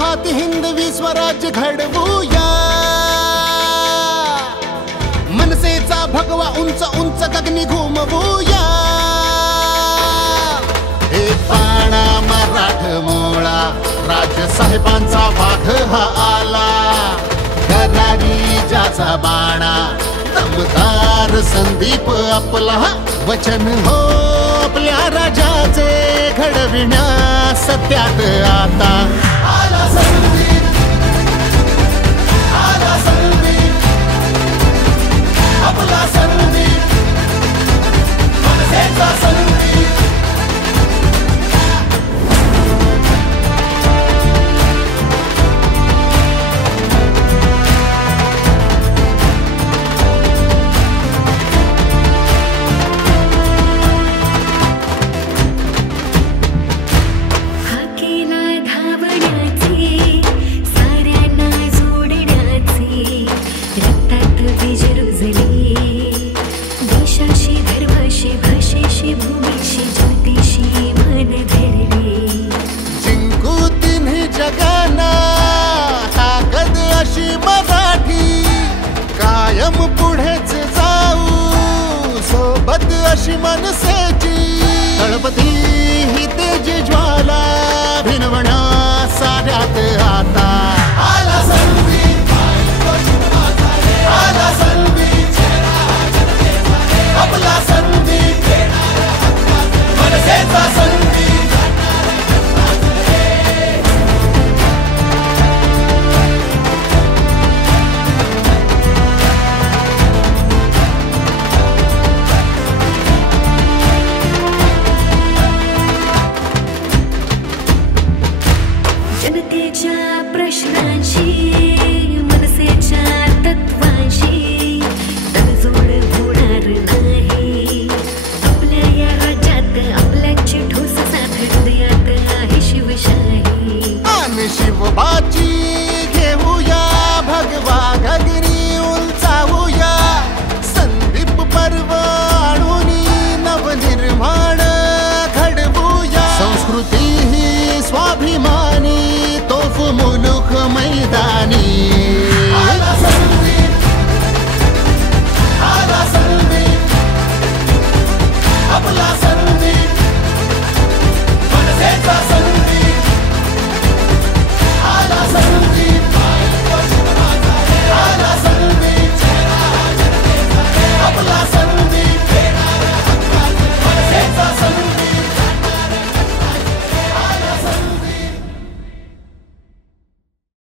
हाती हिंदवी स्वराज्य घडवूया, मनसेचा भगवा उंच उंच गगनी घुमवूया। हे पाणा मराठमोळा राजसाहेबांचा वाघ हा आला, करारी ज्याचा बाणा दमदार संदीप आपला, वचन हो आपल्या राजाचे घडविण्यास सत्यात आता आला संदीप, आला संदीप, आपला संदीप, मनसेचा संदीप। पुढेच जाऊ सोबत अशी मनसेची, तळपती ही तेज ज्वाला भिनवणा साऱ्यात आता आला संदीप, आला संदीप, आपला संदीप, मनसेचा संदीप। जनतेच्या प्रश्नांशी, मनसेच्या तत्वांशी तडजोड होणार नाही। आपल्या या राज्यात आपल्याची ठोस साथ हृदयात आहे शिवशाही, आणि शिवबाची घेऊया भगवा गगनी उंचावूया, संदीप पर्व आणून नवनिर्माण घडवूया, संस्कृती ही स्वाभिमानी तोफ मुलुख मैदानी आला संदीप, आला संदीप, आपला